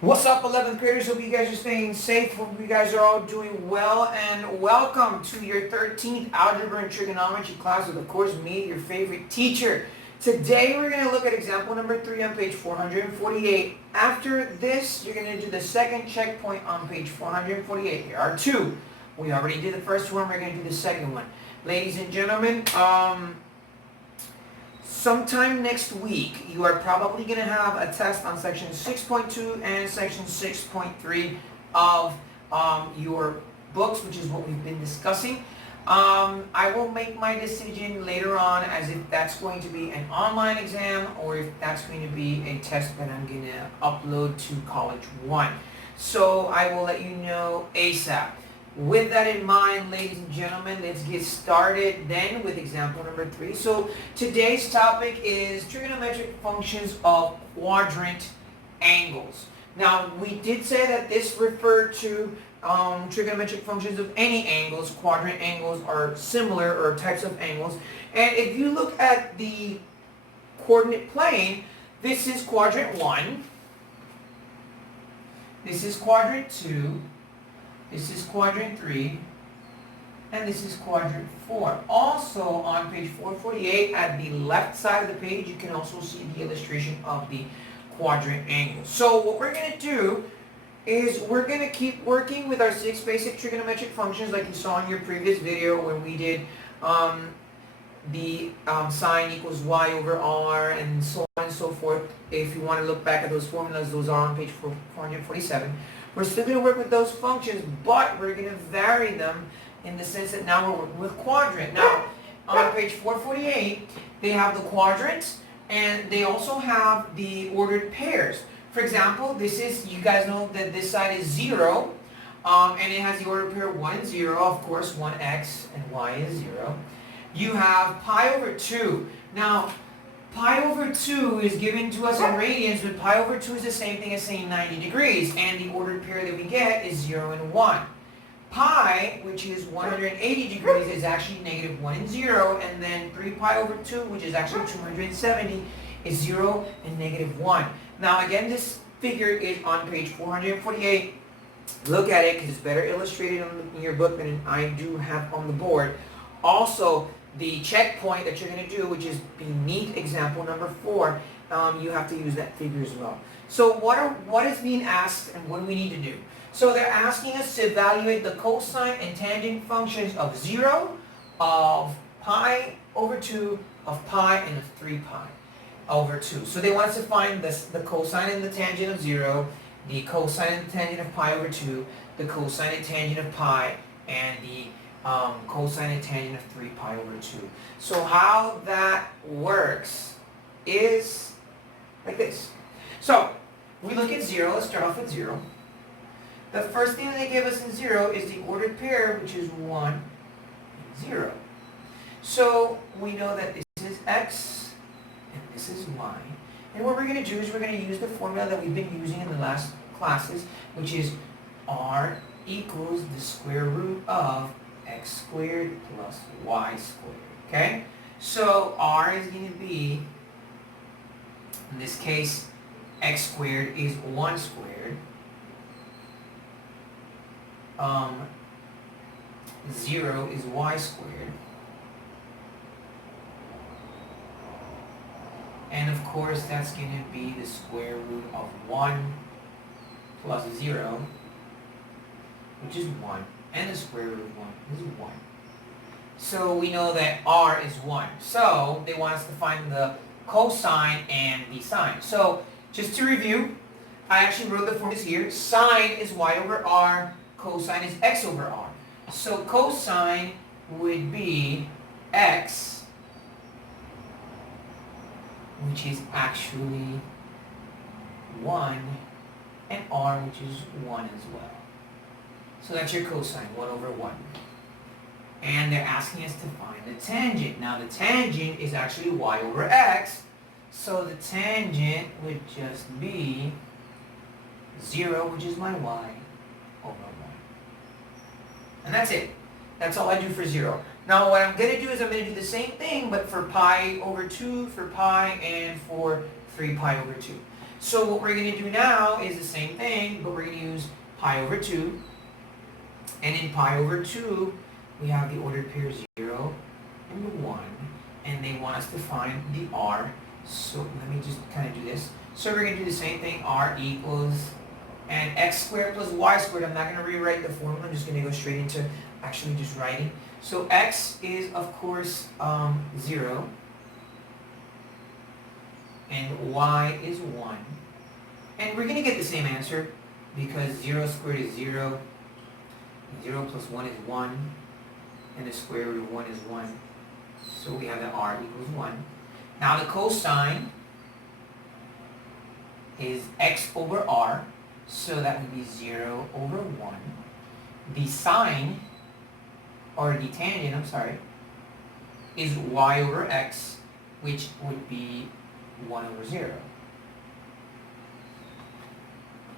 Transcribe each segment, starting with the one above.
What's up, 11th graders? Hope you guys are staying safe. Hope you guys are all doing well. And welcome to your 13th Algebra and Trigonometry class with, of course, me, your favorite teacher. Today, we're going to look at example number 3 on page 448. After this, you're going to do the second checkpoint on page 448. Here are two. We already did the first one. We're going to do the second one. Ladies and gentlemen, sometime next week, you are probably going to have a test on section 6.2 and section 6.3 of your books, which is what we've been discussing. I will make my decision later on as if that's going to be an online exam or if that's going to be a test that I'm going to upload to College One. So I will let you know ASAP. With that in mind, ladies and gentlemen, let's get started then with example number 3. So today's topic is trigonometric functions of quadrant angles. Now, we did say that this referred to trigonometric functions of any angles. Quadrant angles are similar, or types of angles. And if you look at the coordinate plane, this is quadrant 1. This is quadrant 2. This is quadrant 3, and this is quadrant 4. Also, on page 448, at the left side of the page, you can also see the illustration of the quadrant angle. So what we're going to do is we're going to keep working with our 6 basic trigonometric functions like you saw in your previous video when we did the sine equals y over r and so on and so forth. If you want to look back at those formulas, those are on page 447. We're still going to work with those functions, but we're going to vary them in the sense that now we're working with quadrant. Now, on page 448, they have the quadrants, and they also have the ordered pairs. For example, this is, you guys know that this side is 0, and it has the ordered pair 1 and 0. Of course, 1x and y is 0. You have pi over 2. Now, pi over 2 is given to us in radians, but pi over 2 is the same thing as saying 90 degrees, and the ordered pair that we get is 0 and 1. Pi, which is 180 degrees, is actually negative 1 and 0, and then 3 pi over 2, which is actually 270, is 0 and negative 1. Now again, this figure is on page 448. Look at it, because it's better illustrated in your book than I do have on the board. Also, the checkpoint that you're going to do, which is beneath example number 4, you have to use that figure as well. So what is being asked and what do we need to do? So they're asking us to evaluate the cosine and tangent functions of 0, of pi over 2, of pi, and of 3 pi over 2. So they want us to find the cosine and the tangent of 0, the cosine and the tangent of pi over 2, the cosine and tangent of pi, and the cosine and tangent of 3 pi over 2. So how that works is like this. So we look at 0. Let's start off with 0. The first thing that they give us in 0 is the ordered pair, which is 1 and 0. So we know that this is x and this is y. And what we're going to do is we're going to use the formula that we've been using in the last classes, which is r equals the square root of x squared plus y squared, okay? So r is going to be, in this case, x squared is 1 squared. 0 is y squared. And of course, that's going to be the square root of 1 plus 0, which is 1. And the square root of 1 is 1. So we know that r is 1. So they want us to find the cosine and the sine. So just to review, I actually wrote the formulas here. Sine is y over r. Cosine is x over r. So cosine would be x, which is actually 1, and r, which is 1 as well. So that's your cosine, 1 over 1. And they're asking us to find the tangent. Now the tangent is actually y over x, so the tangent would just be 0, which is my y, over 1. And that's it. That's all I do for 0. Now what I'm going to do is I'm going to do the same thing, but for pi over 2, for pi, and for 3 pi over 2. So what we're going to do now is the same thing, but we're going to use pi over 2. And in pi over 2, we have the ordered pair 0 and the 1. And they want us to find the r. So let me just kind of do this. So we're going to do the same thing. R equals, and x squared plus y squared. I'm not going to rewrite the formula. I'm just going to go straight into actually just writing. So x is, of course, 0. And y is 1. And we're going to get the same answer because 0 squared is 0. 0 plus 1 is 1. And the square root of 1 is 1. So we have that r equals 1. Now the cosine is x over r. So that would be 0 over 1. The sine, or the tangent, I'm sorry, is y over x, which would be 1 over 0.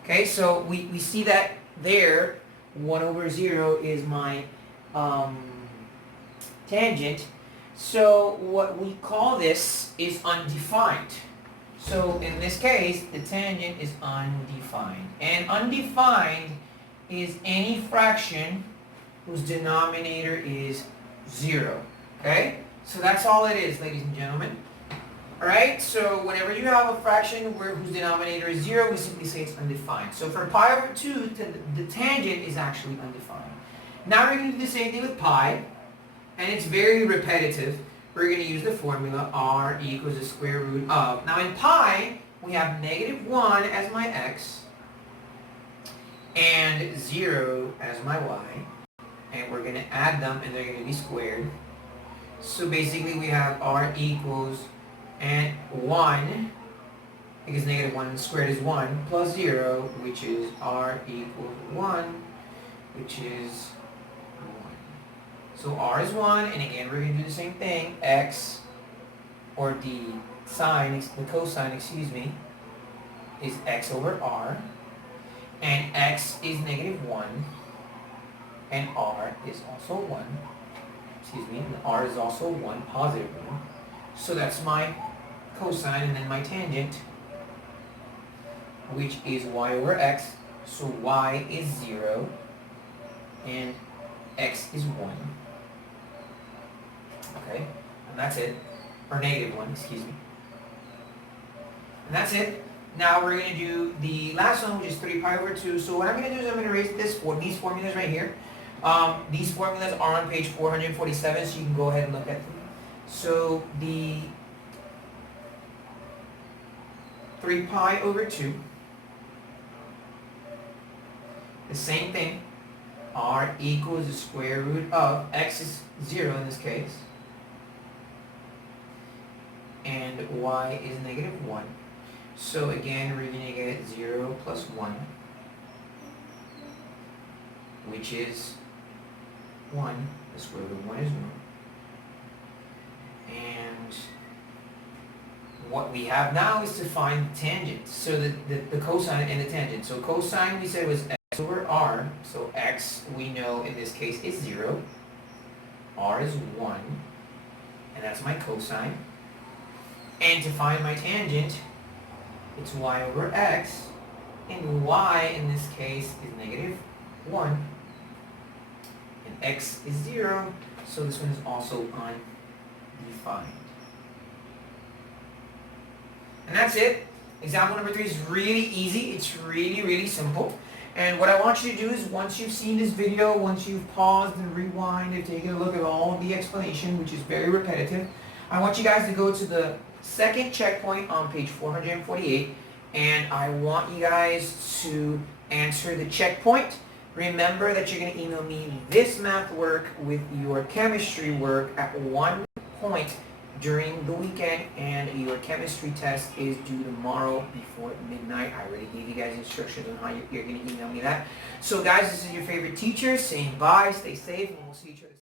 Okay, so we see that there, 1 over 0 is my tangent. So what we call this is undefined. So in this case, the tangent is undefined. And undefined is any fraction whose denominator is 0. Okay? So that's all it is, ladies and gentlemen. Alright, so whenever you have a fraction whose denominator is 0, we simply say it's undefined. So for pi over 2, the tangent is actually undefined. Now we're going to do the same thing with pi, and it's very repetitive. We're going to use the formula r equals the square root of. Now in pi, we have negative 1 as my x, and 0 as my y. And we're going to add them, and they're going to be squared. So basically we have r equals and 1, because negative 1 squared is 1, plus 0, which is r equals 1, which is 1. So r is 1, and again we're going to do the same thing. X, or the cosine, excuse me, is x over r, and x is negative 1, and r is also 1. Excuse me, and r is also 1, positive 1. So that's my cosine, and then my tangent, which is y over x. So y is 0, and x is 1. Okay, and that's it. Or negative 1, excuse me. And that's it. Now we're going to do the last one, which is 3 pi over 2. So what I'm going to do is I'm going to erase these formulas right here. These formulas are on page 447, so you can go ahead and look at them. So the 3 pi over 2, the same thing, r equals the square root of, x is 0 in this case, and y is negative 1. So again, we're going to get 0 plus 1, which is 1, the square root of 1 is 1. And what we have now is to find the tangent. So the cosine and the tangent. So cosine we said was x over r. So x we know in this case is 0. R is 1. And that's my cosine. And to find my tangent, it's y over x. And y in this case is negative 1. And x is 0. So this one is also undefined. And that's it. Example number 3 is really easy. It's really, really simple. And what I want you to do is, once you've seen this video, once you've paused and rewind and taken a look at all of the explanation, which is very repetitive, I want you guys to go to the second checkpoint on page 448, and I want you guys to answer the checkpoint. Remember that you're going to email me this math work with your chemistry work at one point during the weekend, and your chemistry test is due tomorrow before midnight. I already gave you guys instructions on how you're going to email me that. So guys, this is your favorite teacher saying bye, stay safe, and we'll see each other.